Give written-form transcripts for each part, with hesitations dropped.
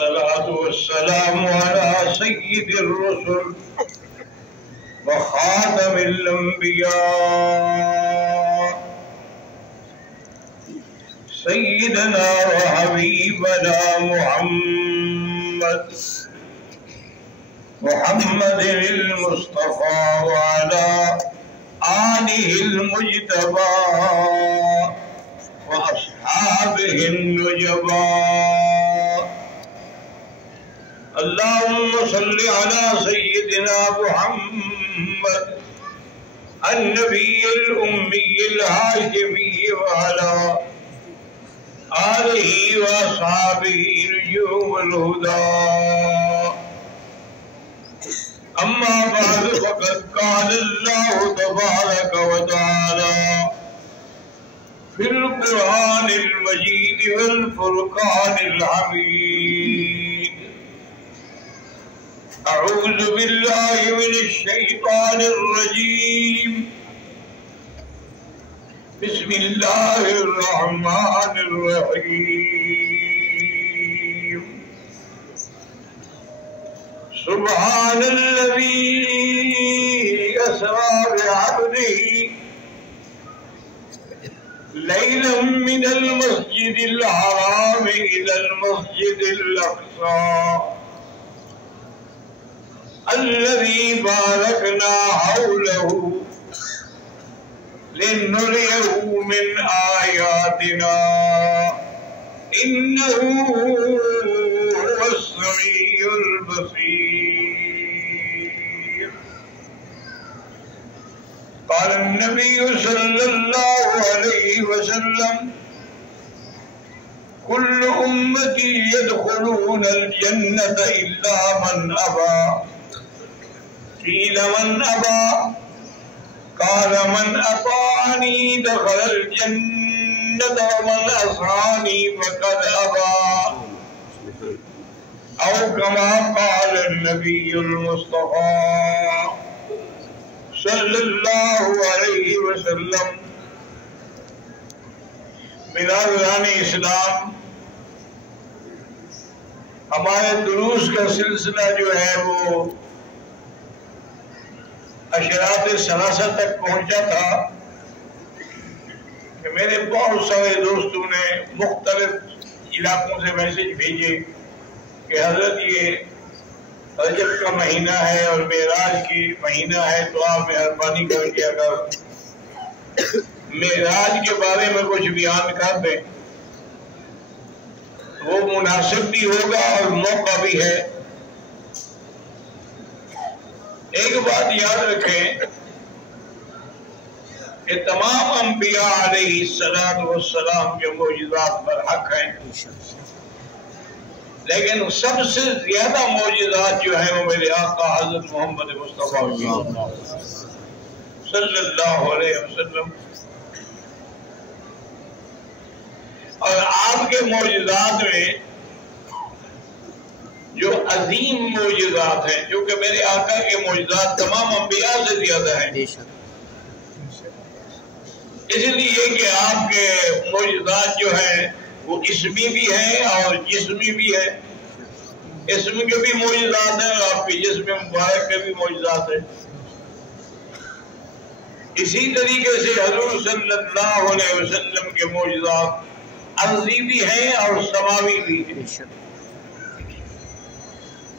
والصلاة والسلام على سيد الرسل وخاتم الأنبياء سيدنا وحبيبنا محمد المصطفى وعلى آله المجتبى وأصحابه النجبى. اللهم صل على سيدنا محمد النبي الأمي الهاشمي وعلى آله وأصحابه نجوم الهدى. أما بعد فقد قال الله تبارك وتعالى في القرآن المجيد والفرقان الحميد: أعوذ بالله من الشيطان الرجيم. بسم الله الرحمن الرحيم. سبحان الذي أسرى بعبده ليلا من المسجد الحرام إلى المسجد الأقصى الذي باركنا حوله لنريه من آياتنا إنه هو السميع البصير. قال النبي صلى الله عليه وسلم: كل أمتي يدخلون الجنة إلا من أبى. قيل من أبى؟ قال من أطاعني دخل الجنة ومن عصاني فقد أبى، أو كما قال النبي المصطفى صلی اللہ علیہ وسلم. برادران اسلام، ہمارے دروس کا سلسلہ جو ہے وہ اشراط ثلاثہ تک پہنچا تھا کہ میرے بہت سارے دوستوں نے مختلف علاقوں سے میسج بھیجے کہ حضرت یہ رجب کا مہینہ ہے اور معراج کی مہینہ ہے، تو آپ مہربانی کر کے اگر معراج کے بارے میں کچھ بیان کر دیں وہ مناسب بھی ہوگا اور موقع بھی ہے. ایک بات یاد رکھیں کہ تمام انبیاء علیہ السلام کے معجزات پر حق ہیں، لیکن سب سے زیادہ معجزات جو ہیں وہ میرے آقا حضرت محمد مصطفیٰ صلی اللہ علیہ وسلم. اور آپ کے معجزات میں جو عظیم معجزات ہیں، جو کہ میرے آقا کے معجزات تمام انبیاء سے زیادہ ہیں، اس لیے کہ آپ کے معجزات جو ہیں وہ اسمی بھی ہیں اور جسمی بھی ہیں. اسم کے بھی معجزات ہیں اور آپ کے جسم مبارک کے بھی معجزات ہیں. اسی طریقے سے حضور صلی اللہ علیہ وسلم کے معجزات ارضی بھی ہیں اور سماوی بھی ہیں.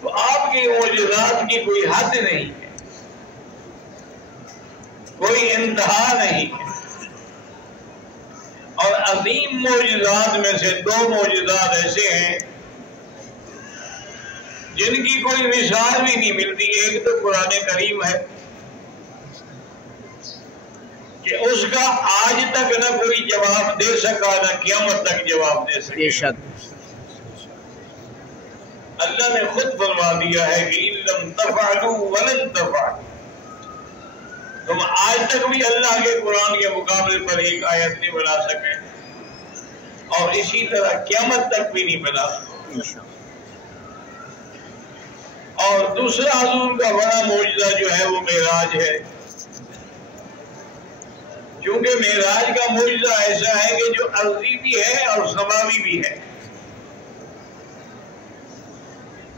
تو آپ کے معجزات کی کوئی حد نہیں ہے، کوئی انتہا نہیں ہے. اور عظیم معجزات میں سے دو معجزات ایسے ہیں جن کی کوئی مثال بھی نہیں ملتی. ایک تو قرآن کریم ہے کہ اس کا آج تک نہ کوئی جواب دے سکا، نہ قیامت تک جواب دے سکے. اللہ نے خود فرما دیا ہے کہ إِن لَمْ تَفْعَلُوا وَلَن تَفْعَلُوا. تم آج تک بھی اللہ کے قرآن کے مقابلے پر ایک آیت نہیں بنا سکے اور اسی طرح قیامت تک بھی نہیں بنا سکے. اور دوسرا حضور کا بڑا معجزہ جو ہے وہ معراج ہے. کیونکہ معراج کا معجزہ ایسا ہے کہ جو ارضی بھی ہے اور سماوی بھی ہے.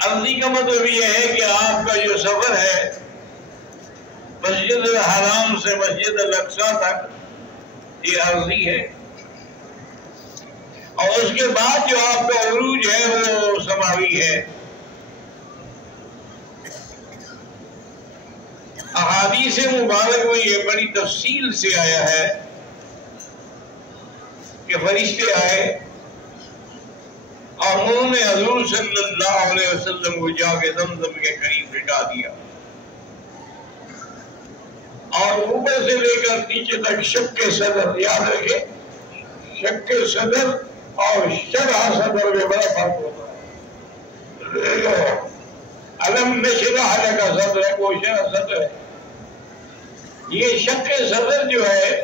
عرضی کا مطلب یہ ہے کہ آپ کا جو سفر ہے مسجد الحرام سے مسجد الاقصی تک یہ عرضی ہے، اور اس کے بعد جو آپ کا عروج ہے وہ سماوی ہے۔ احادیث مبارک میں یہ بڑی تفصیل سے آیا ہے کہ فرشتے آئے اور انہوں نے حضور صلی اللہ علیہ وسلم کو جا کے زمزم کے قریب بٹھا دیا، اور اوپر سے لے کر نیچے تک شق صدر، یاد رکھے شق صدر اور شرح صدر میں بڑا فرق ہوتا ہے۔ علم نشرح لک صدرک وہ شرح صدر ہے، یہ شق صدر جو ہے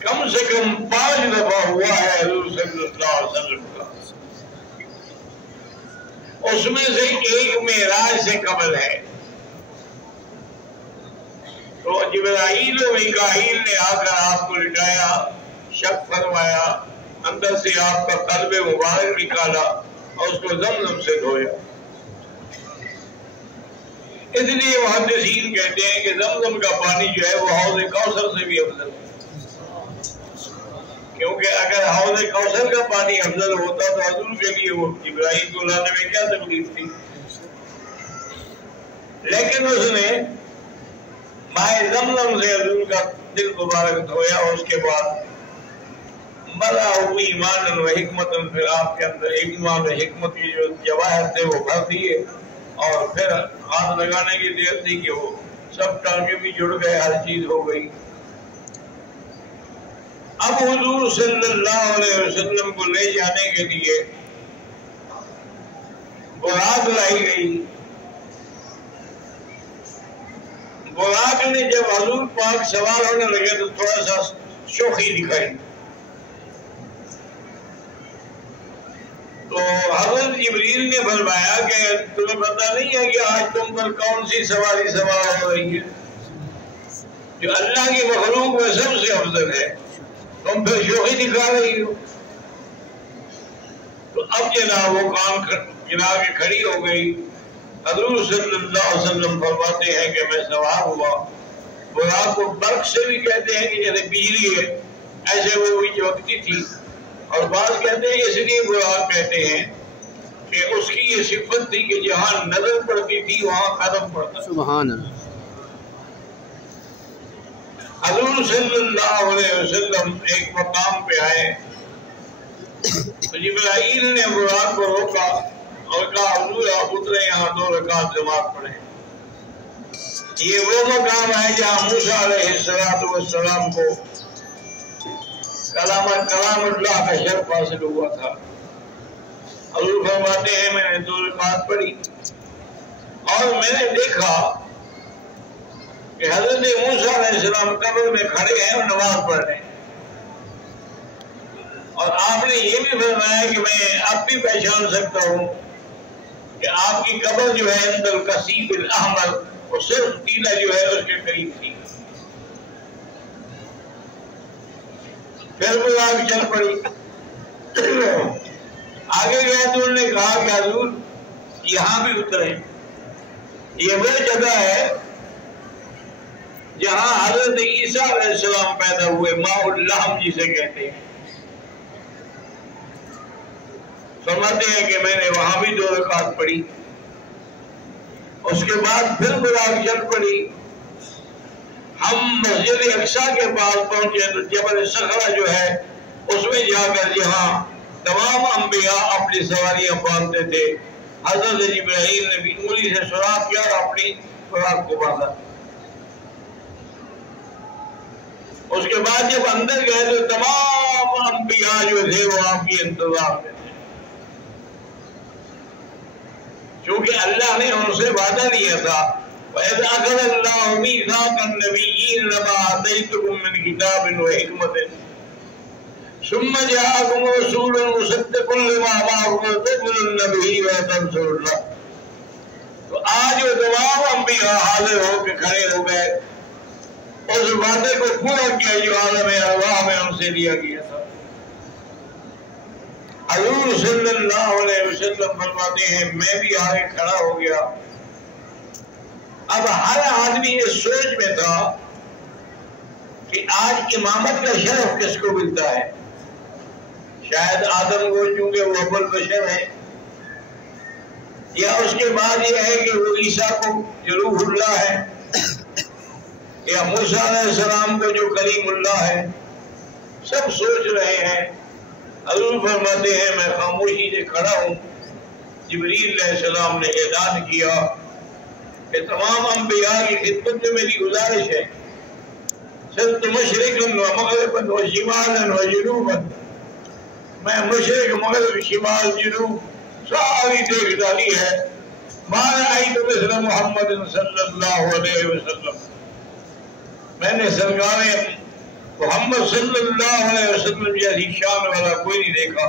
کم سے کم 5 دفعہ ہوا ہے حضور صلی اللہ علیہ وسلم کا، اس میں سے ایک معراج سے قبل ہے۔ تو جبرائیل و میکائیل نے آ کر آپ کو لٹایا، شق فرمایا، اندر سے آپ کا قلب مبارک نکالا اور اس کو زمزم سے دھویا۔ اس لیے محدثین کہتے ہیں کہ زمزم کا پانی جو ہے وہ حوض کوثر سے بھی افضل ہے، کیونکہ اگر حوض کوثر کا پانی افضل ہوتا تو حضور کے لیے وہ جبرائیل کو لانے میں کیا تکلیف تھی، لیکن اس نے مائے زمزم سے حضور کا دل مبارک دھویا، اور اس کے بعد ملا ہوئی ایمان و حکمت، پھر آپ کے اندر ایمان و حکمت کی جو جواہر تھے وہ بھر دیے، اور پھر ہاتھ لگانے کی دیر تھی کہ وہ سب ٹانکے بھی جڑ گئے، ہر چیز ہو گئی۔ اب حضور صلی اللہ علیہ وسلم کو لے جانے کے لیے براق لائی گئی۔ براق نے جب حضور پاک سوار ہونے لگے تو تھوڑا سا شوخی دکھائی، تو حضرت جبریل نے فرمایا کہ تمہیں پتہ نہیں ہے کہ آج تم پر کون سی سواری سوار ہو رہی ہے، جو اللہ کی مخلوق میں سب سے افضل ہے، تم پھر شوخی دکھا رہی ہو۔ تو اب جناب وہ کام گرا کے کھڑی ہو گئی۔ حضور صلی اللہ علیہ وسلم فرماتے ہیں کہ میں سوار ہوا، براق کو برق سے بھی کہتے ہیں کہ جیسے بجلی ہے، ایسے وہ بھی چمکتی تھی، اور بعض کہتے ہیں اس لیے براق کہتے ہیں کہ اس کی یہ صفت تھی کہ جہاں نظر پڑتی تھی وہاں قدم پڑتا۔ سبحان اللہ۔ حضور صلی اللہ علیہ وسلم ایک مقام پہ آئے تو جبرائیل نے براق کو روکا اور کہا حضور آپ اترے، یہاں 2 رکعت جماعت پڑھیں۔ یہ وہ مقام ہے جہاں موسیٰ علیہ السلام کو کلام اللہ کا شرف حاصل ہوا تھا۔ حضور فرماتے ہیں میں نے 2 رکعت پڑھی اور میں نے دیکھا کہ حضرت موسیٰ علیہ السلام قبر میں کھڑے ہیں اور نماز پڑھ رہے ہیں، اور آپ نے یہ بھی فرمایا کہ میں اب بھی پہچان سکتا ہوں کہ آپ کی قبر جو ہے عند القصیب الاحمر، وہ صرف ٹیلا جو ہے اس کے قریب تھی۔ پھر براق چل پڑی، آگے گئے تو انہوں نے کہا کہ حضور یہاں بھی اتریں، یہ وہ جگہ ہے جہاں حضرت عیسیٰ علیہ السلام پیدا ہوئے، ماء اللحم جسے کہتے ہیں۔ فرماتے ہیں کہ میں نے وہاں بھی 2 رکعت پڑھی، اس کے بعد پھر براق چل پڑی۔ ہم مسجد اقصی کے پاس پہنچے تو جبل صخرہ جو ہے اس میں جا کر جہاں تمام انبیاء اپنی سواریاں باندھتے تھے، حضرت جبرائیل نے بھی انگلی سے سوراخ کیا اور اپنی براق کو باندھا۔ اس کے بعد جب اندر گئے تو تمام انبیاء جو تھے وہ آپ کی انتظار میں تھے، چونکہ اللہ نے ان سے وعدہ لیا تھا وَإِذْ أَخَذَ اللَّهُ مِيثَاقَ النَّبِيِّينَ لَمَا آتَيْتُكُم مِّنْ كِتَابٍ وَحِكْمَةٍ ثُمَّ جَاءَكُمْ رَسُولٌ مُصَدِّقٌ لِّمَا مَعَكُمْ لَتُؤْمِنُنَّ بِهِ وَلَتَنصُرُنَّهُ تو آج وہ تمام انبیاء حاضر ہو کے کھڑے ہو گئے، اس وعدے کو پورا کیا جو عالم ارواح میں ان سے لیا گیا تھا۔ حضور صلی اللہ علیہ وسلم فرماتے ہیں میں بھی آگے کھڑا ہو گیا. اب ہر آدمی اس سوچ میں تھا کہ آج امامت کا شرف کس کو ملتا ہے. شاید آدم کو چونکہ وہ ابو البشر ہے، یا اس کے بعد یہ ہے کہ وہ عیسیٰ کو جو روح اللہ ہے، یا موسیٰ علیہ السلام کو جو کلیم اللہ ہے. سب سوچ رہے ہیں. حضور فرماتے ہیں میں خاموشی سے کھڑا ہوں. جبریل علیہ السلام نے اعلان کیا کہ تمام انبیاء کی خدمت میں میری گزارش ہے، سلط مشرقا و مغربا و شمالا و جنوبا، میں مشرق مغرب شمال جنوب ساری دیکھ ڈالی ہے. ما رأیت مثل محمد صلی اللہ علیہ وسلم، میں نے سرکار محمد صلی اللہ علیہ وسلم جیسی شان والا کوئی نہیں دیکھا.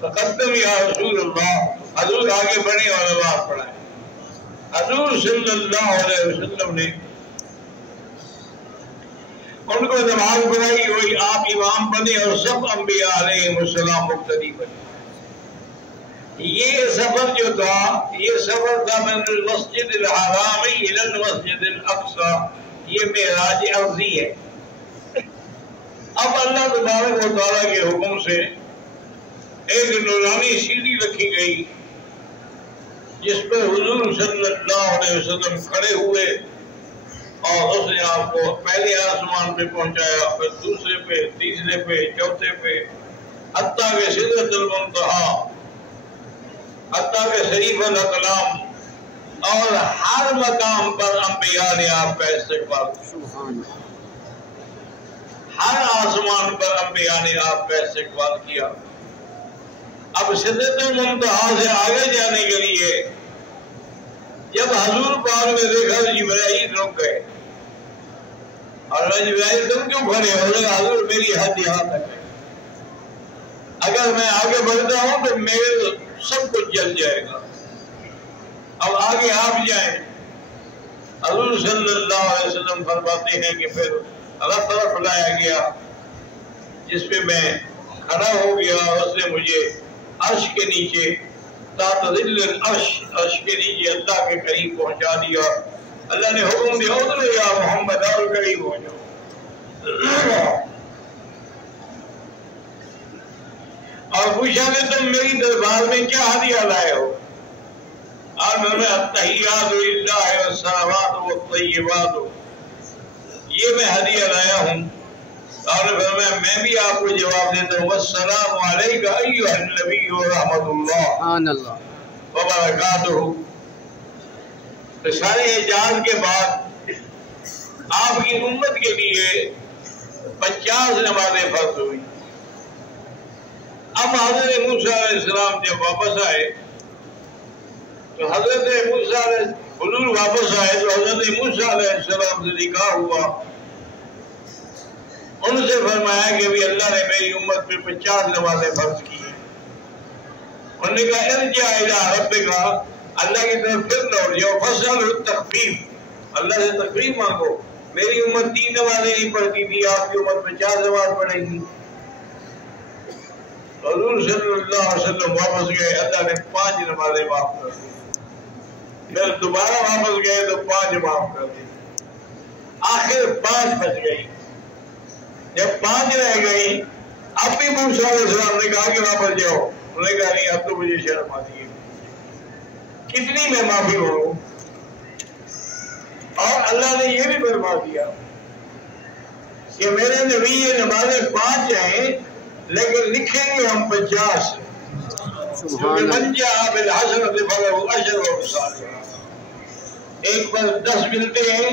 تقدم یا رسول اللہ، حضور آگے بڑھے اور آواز پڑھائے. حضور صلی اللہ علیہ وسلم نے ان کو نماز پڑھائی، وہی آپ امام بنے اور سب انبیاء علیہ السلام مقتدی بنے. یہ سفر جو تھا، یہ سفر تھا من المسجد الحرام الى المسجد الاقصی، یہ معراج ارضی ہے. اب اللہ تبارک و تعالیٰ کے حکم سے ایک نورانی سیڑھی رکھی گئی جس پر حضور صلی اللہ علیہ وسلم کھڑے ہوئے، اور اس نے آپ کو پہلے آسمان پہ پہنچایا، پھر دوسرے پہ، تیسرے پہ، چوتھے پہ، حتیٰ کہ سدرۃ المنتہا، حتیٰ کہ شریف الاقلام، اور ہر مقام پر انبیاء نے آپ کا استقبال کیا. ہر آسمان پر انبیاء نے آپ کا استقبال کیا. اب سدرۃ المنتہا سے آگے جانے کے لیے جب حضور پاک نے دیکھا تو جبرائیل رک گئے، اور جبرائیل تم کیوں کھڑے ہو؟ حضور میری حد یہاں تک ہے، اگر میں آگے بڑھتا ہوں تو میرے سب کچھ جل جائے گا، اب آگے آپ جائیں. حضور صلی اللہ علیہ وسلم فرماتے ہیں کہ پھر اللہ طرف لایا گیا جس پہ میں کھڑا ہو گیا. اس نے مجھے عرش کے نیچے تحت ظل العرش، عرش کے نیچے اللہ کے قریب پہنچا دیا. اللہ نے حکم دیا ادھر یا محمد، اور قریب ہو جاؤ. اور پوچھا کہ تم میری دربار میں کیا ہدیہ لائے ہو؟ اور میں التحیات للہ والصلوات والطیبات، یہ میں ہدیہ لایا ہوں. اور میں بھی آپ کو جواب دیتا ہوں، السلام علیک ایھا النبی ورحمۃ اللہ وبرکاتہ. رسالہ اعجاز کے بعد آپ کی امت کے لیے 50 نمازیں فرض ہوئی. اب حضرت موسیٰ علیہ السلام جب واپس آئے تو حضرت موسیٰ علیہ حضور واپس آئے تو حضرت موسیٰ علیہ السلام سے نکاح ہوا. ان سے فرمایا کہ بھی اللہ نے میری امت پہ 50 نمازیں فرض کی ہیں. انہوں نے کہا ارجع الی ربک، اللہ کی طرف پھر لوٹ جاؤ، فاسألہ التخفیف، اللہ سے تخفیف مانگو. میری امت 3 نمازیں نہیں پڑھتی تھی، آپ کی امت 50 نماز پڑھے گی. حضور صلی اللہ علیہ وسلم واپس گئے، اللہ نے 5 نمازیں معاف کر دی. پھر دوبارہ واپس گئے تو 5 معاف کر دی. آخر 5 بچ گئی. جب 5 رہ گئی، اب بھی موسیٰ علیہ السلام نے کہا کہ واپس جاؤ. انہوں نے کہا نہیں، اب تو مجھے شرم آتی ہے، کتنی میں معافی مانگوں. اور اللہ نے یہ بھی فرما دیا کہ میرے نبی یہ نمازیں 5 ہیں لیکن لکھیں گے ہم 50. من جاء بالحسنۃ فلہ عشر امثالها. ایک پر 10 ملتے ہیں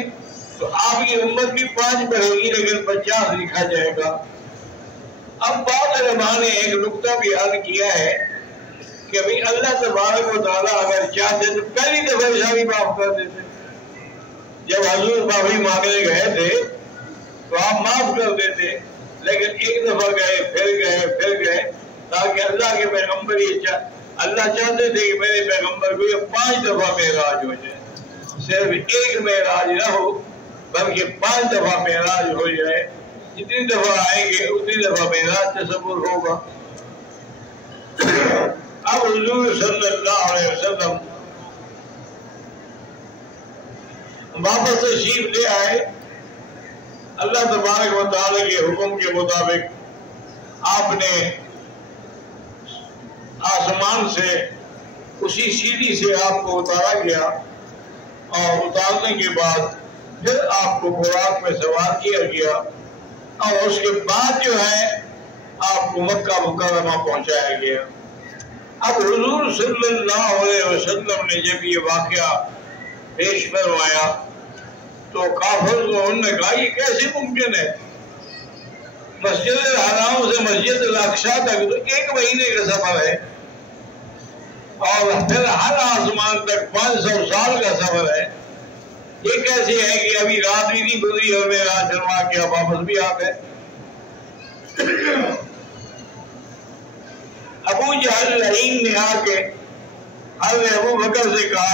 تو آپ کی امت بھی 5 پڑھے گی لیکن 50 لکھا جائے گا. اب بعض علماء نے ایک نقطہ بیان کیا ہے کہ ابھی اللہ تبارک و تعالیٰ اگر چاہتے تو پہلی دفعہ ساری معاف کر دیتے. جب حضور معافی مانگنے گئے تھے تو آپ معاف کر دیتے، لیکن ایک دفعہ گئے پھر گئے تاکہ اللہ کے پیغمبر اللہ چاہتے تھے کہ میرے پیغمبر کو یہ 5 دفعہ معراج ہو جائے. صرف ایک معراج نہ ہو بلکہ 5 دفعہ معراج ہو جائے. جتنی دفعہ آئیں گے اتنی دفعہ معراج تصور ہوگا. حضور صلی اللہ علیہ وسلم واپس تشریف لے آئے، اللہ تبارک و تعالی کے حکم کے مطابق آپ نے آسمان سے اسی سیڑھی سے آپ کو اتارا گیا، اور اتارنے کے بعد پھر آپ کو براق میں سوار کیا گیا، اور اس کے بعد جو ہے آپ کو مکہ مکرمہ پہنچایا گیا۔ اب حضور صلی اللہ علیہ وسلم نے جب یہ واقعہ پیش فرمایا تو کافر کو انہوں نے کہا یہ کیسے ممکن ہے؟ مسجد الحرام سے مسجد الاقصی تک تو 1 مہینے کا سفر ہے، اور پھر ہر آسمان تک 500 سال کا سفر ہے، یہ کیسے ہے کہ ابھی رات بھی نہیں گزری اور میرا فرما کے آپ واپس بھی آ گئے؟ ابو جہل لعین نے آ کے حضرت ابو بکر سے کہا